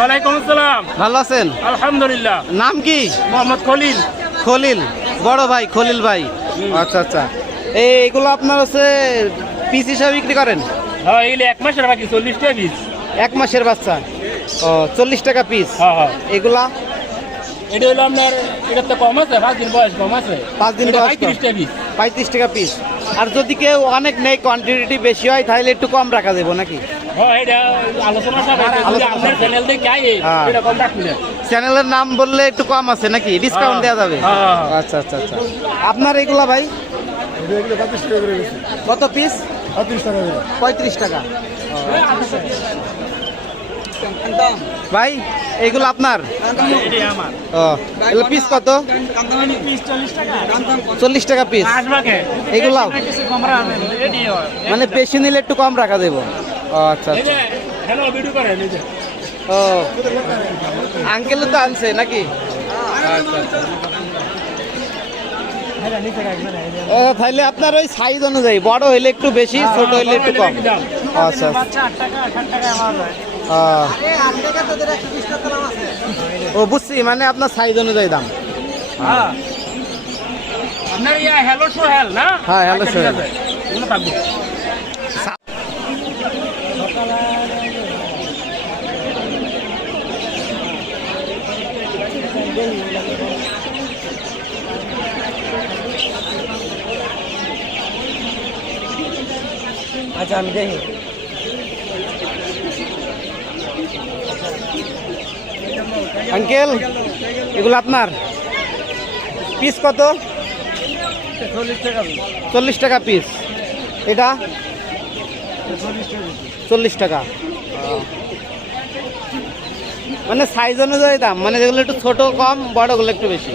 ওয়ালাইকুম আসসালাম। ভালো আছেন? আলহামদুলিল্লাহ। নাম কি? মোহাম্মদ খলিল। খলিল বড় ভাই খলিল ভাই। আচ্ছা আচ্ছা। এই এগুলো আপনার হচ্ছে পিস হিসাবে বিক্রি করেন? হ্যাঁ এগুলো এক মাসের বাকি চল্লিশ টাকা পিস। এক মাসের বাচ্চা? ও চল্লিশ টাকা পিস? হ্যাঁ হ্যাঁ। এগুলা? এটা হলো আপনার এটা তো কম আছে পাঁচ দিন বয়স কম আছে। পাঁচ দিন বয়স। 35 টাকা পিস। পঁয়ত্রিশ টাকা পিস। আর যদি কেউ অনেক নেই কোয়ান্টিটি বেশি হয় তাহলে একটু কম রাখা দেবো নাকি? চ্যানেলের নাম বললে একটু কম আছে নাকি? ডিসকাউন্ট দেওয়া যাবে। আচ্ছা আচ্ছা আচ্ছা। আপনার এগুলা ভাই? কত পিস পঁয়ত্রিশ টাকা ভাই এগুলো আপনার? ও এগুলো পিস কত? চল্লিশ টাকা পিস এগুলাও? মানে বেশি নিলে একটু কম রাখা দেবো আচ্ছা আচ্ছা। ও আঙ্কেল তো আনছে নাকি? আচ্ছা আচ্ছা। ও তাহলে আপনার ওই সাইজ অনুযায়ী বড় হইলে একটু বেশি ছোট হইলে একটু কম। আচ্ছা আচ্ছা। ও। বুঝছি মানে আপনার সাইজ অনুযায়ী দাম। হ্যাঁ। আপনার হ্যালো সোহেল আচ্ছা, ঠিক সোহেল। আছে। এগুলো থাকব আচ্ছা আমি দেখি আঙ্কেল এগুলো আপনার পিস কত চল্লিশ টাকা পিস এটা চল্লিশ টাকা মানে সাইজ অনুযায়ী দাম। মানে যেগুলো একটু ছোট কম বড়গুলো একটু বেশি।